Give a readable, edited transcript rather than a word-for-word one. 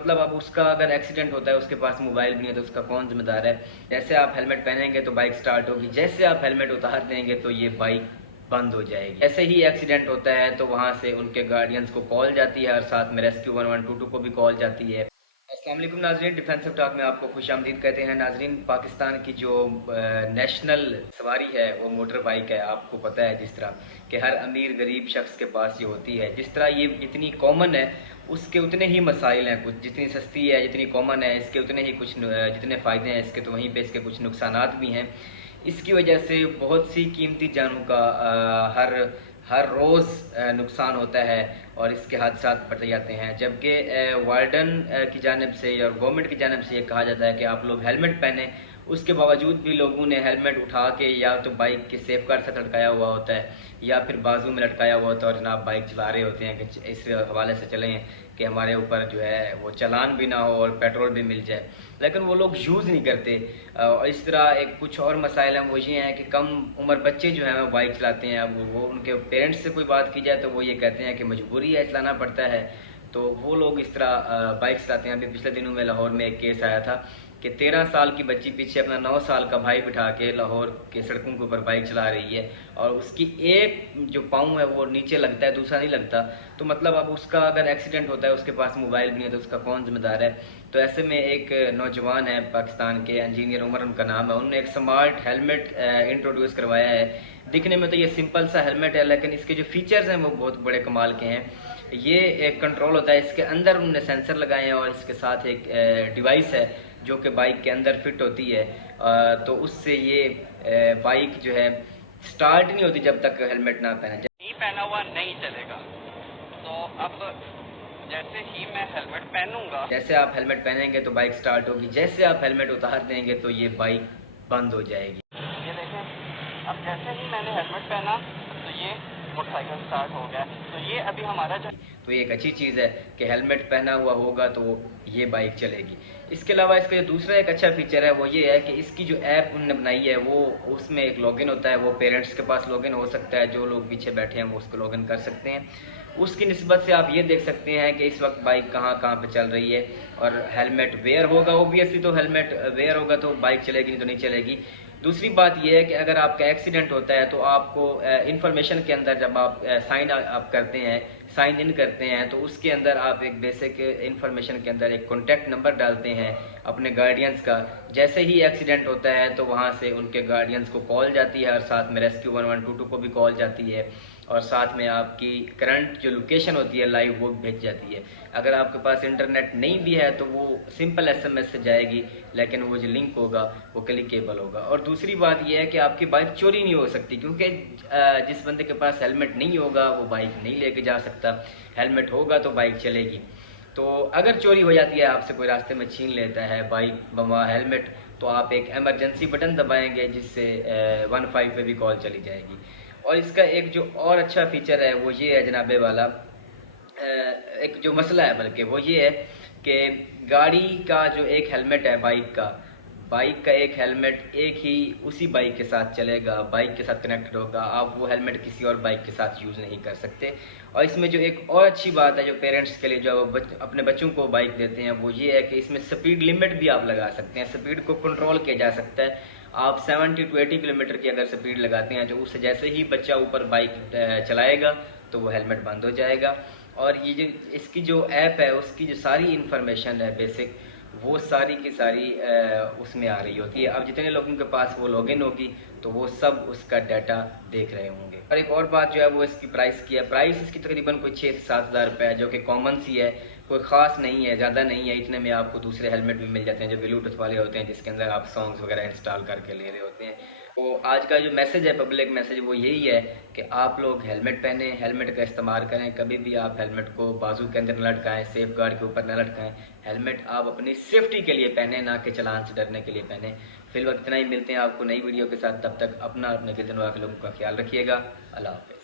मतलब अब उसका अगर एक्सीडेंट होता है, उसके पास मोबाइल भी नहीं है, तो उसका कौन जिम्मेदार है। जैसे आप हेलमेट पहनेंगे तो बाइक स्टार्ट होगी, जैसे आप हेलमेट उतार देंगे तो ये बाइक बंद हो जाएगी। जैसे ही एक्सीडेंट होता है तो वहाँ से उनके गार्डियंस को कॉल जाती है और साथ में रेस्क्यू 1122 को भी कॉल जाती है। अस्सलाम वालेकुम नाजरीन, डिफेंसिव टॉक में आपको खुशामदीद कहते हैं। नाजरीन, पाकिस्तान की जो नेशनल सवारी है वो मोटर बाइक है। आपको पता है जिस तरह कि हर अमीर गरीब शख्स के पास ये होती है, जिस तरह ये इतनी कॉमन है उसके उतने ही मसाइल हैं। कुछ जितनी सस्ती है, जितनी कॉमन है, इसके उतने ही कुछ जितने फ़ायदे हैं इसके, तो वहीं पे इसके कुछ नुकसानात भी हैं। इसकी वजह से बहुत सी कीमती जानों का हर हर रोज़ नुकसान होता है और इसके हादसा बढ़ते जाते हैं। जबकि वार्डन की जानिब से और गवर्नमेंट की जानिब से ये कहा जाता है कि आप लोग हेलमेट पहने, उसके बावजूद भी लोगों ने हेलमेट उठा के या तो बाइक के सेफ गार्ड से लटकाया हुआ होता है या फिर बाजू में लटकाया हुआ होता है और जनाब बाइक चला रहे होते हैं कि इस हवाले से चलें कि हमारे ऊपर जो है वो चालान भी ना हो और पेट्रोल भी मिल जाए, लेकिन वो लोग यूज़ नहीं करते। और इस तरह एक कुछ और मसाइल हैं, वो ये हैं कि कम उम्र बच्चे जो हैं वो बाइक चलाते हैं। अब वो उनके पेरेंट्स से कोई बात की जाए तो वो ये कहते हैं कि मजबूरी है, चलाना पड़ता है, तो वो लोग इस तरह बाइक चलाते हैं। अभी पिछले दिनों में लाहौर में एक केस आया था कि 13 साल की बच्ची पीछे अपना 9 साल का भाई बिठा के लाहौर के सड़कों के ऊपर बाइक चला रही है और उसकी एक जो पाँव है वो नीचे लगता है, दूसरा नहीं लगता। तो मतलब अब उसका अगर एक्सीडेंट होता है, उसके पास मोबाइल भी नहीं है, तो उसका कौन जिम्मेदार है। तो ऐसे में एक नौजवान है पाकिस्तान के, इंजीनियर उमर उनका नाम है, उन्होंने एक स्मार्ट हेलमेट इंट्रोड्यूस करवाया है। दिखने में तो ये सिंपल सा हेलमेट है, लेकिन इसके जो फीचर्स हैं वो बहुत बड़े कमाल के हैं। ये एक कंट्रोल होता है, इसके अंदर उन्होंने सेंसर लगाए हैं और इसके साथ एक डिवाइस है जो कि बाइक के अंदर फिट होती है। तो उससे ये बाइक जो है स्टार्ट नहीं होती जब तक हेलमेट ना पहने। नहीं पहना हुआ नहीं चलेगा। तो अब जैसे ही मैं हेलमेट पहनूंगा, जैसे आप हेलमेट पहनेंगे तो बाइक स्टार्ट होगी, जैसे आप हेलमेट उतार देंगे तो ये बाइक बंद हो जाएगी। ये देखें, अब जैसे ही मैंने हेलमेट पहना तो ये मोटरसाइकिल स्टार्ट हो गया। तो ये अभी हमारा जो तो ये एक अच्छी चीज़ है कि हेलमेट पहना हुआ होगा तो ये बाइक चलेगी। इसके अलावा इसका जो दूसरा एक अच्छा फीचर है वो ये है कि इसकी जो ऐप उन्होंने बनाई है वो, उसमें एक लॉगिन होता है। वो पेरेंट्स के पास लॉगिन हो सकता है, जो लोग पीछे बैठे हैं वो उसको लॉगिन कर सकते हैं। उसकी निस्बत से आप ये देख सकते हैं कि इस वक्त बाइक कहाँ कहाँ पे चल रही है। और हेलमेट वेयर होगा, ओबियसली तो हेलमेट वेयर होगा तो बाइक चलेगी, नहीं तो नहीं चलेगी। दूसरी बात यह है कि अगर आपका एक्सीडेंट होता है तो आपको इंफॉर्मेशन के अंदर जब आप साइन आप करते हैं, साइन इन करते हैं, तो उसके अंदर आप एक बेसिक इंफॉर्मेशन के अंदर एक कॉन्टैक्ट नंबर डालते हैं अपने गार्डियंस का। जैसे ही एक्सीडेंट होता है तो वहाँ से उनके गार्डियंस को कॉल जाती है और साथ में रेस्क्यू 1122 को भी कॉल जाती है और साथ में आपकी करंट जो लोकेशन होती है लाइव वो भेज जाती है। अगर आपके पास इंटरनेट नहीं भी है तो वो सिंपल एसएमएस से जाएगी, लेकिन वो जो लिंक होगा वो क्लिकेबल होगा। और दूसरी बात यह है कि आपकी बाइक चोरी नहीं हो सकती, क्योंकि जिस बंदे के पास हेलमेट नहीं होगा वो बाइक नहीं लेके जा सकता। हेलमेट होगा तो बाइक चलेगी। तो अगर चोरी हो जाती है, आपसे कोई रास्ते में छीन लेता है बाइक बमा हेलमेट, तो आप एक एमरजेंसी बटन दबाएंगे जिससे 15 पे भी कॉल चली जाएगी। और इसका एक जो और अच्छा फीचर है वो ये है जनाबे वाला, एक जो मसला है बल्कि वो ये है कि गाड़ी का जो एक हेलमेट है बाइक का एक हेलमेट एक ही उसी बाइक के साथ चलेगा, बाइक के साथ कनेक्टेड होगा। आप वो हेलमेट किसी और बाइक के साथ यूज़ नहीं कर सकते। और इसमें जो एक और अच्छी बात है जो पेरेंट्स के लिए, जो अपने बच्चों को बाइक देते हैं, वो ये है कि इसमें स्पीड लिमिट भी आप लगा सकते हैं, स्पीड को कंट्रोल किया जा सकता है। आप 70 to 80 किलोमीटर की अगर स्पीड लगाते हैं तो उससे जैसे ही बच्चा ऊपर बाइक चलाएगा तो वो हेलमेट बंद हो जाएगा। और ये जो इसकी जो ऐप है उसकी जो सारी इन्फॉर्मेशन है बेसिक, वो सारी की सारी उसमें आ रही होती है। अब जितने लोगों के पास वो लॉगिन होगी तो वो सब उसका डाटा देख रहे होंगे। और एक और बात जो है वो इसकी प्राइस की है। प्राइस इसकी तकरीबन कोई 6 से 7 हज़ार रुपये है, जो कि कॉमन सी है, कोई ख़ास नहीं है, ज़्यादा नहीं है। इतने में आपको दूसरे हेलमेट भी मिल जाते हैं जो ब्लूटूथ वाले होते हैं, जिसके अंदर आप सॉन्ग्स वगैरह इंस्टॉल करके ले रहे होते हैं। तो आज का जो मैसेज है, पब्लिक मैसेज, वो यही है कि आप लोग हेलमेट पहने, हेलमेट का इस्तेमाल करें। कभी भी आप हेलमेट को बाजू के अंदर न लटकाएं, सेफ गार्ड के ऊपर न लटकाएं। हेलमेट आप अपनी सेफ्टी के लिए पहने, ना कि चालान से डरने के लिए पहने। फिलहाल इतना ही, मिलते हैं आपको नई वीडियो के साथ। तब तक अपना अपने गिरदनवा के लोगों का ख्याल रखिएगा। अल्लाह हाफ़िज़।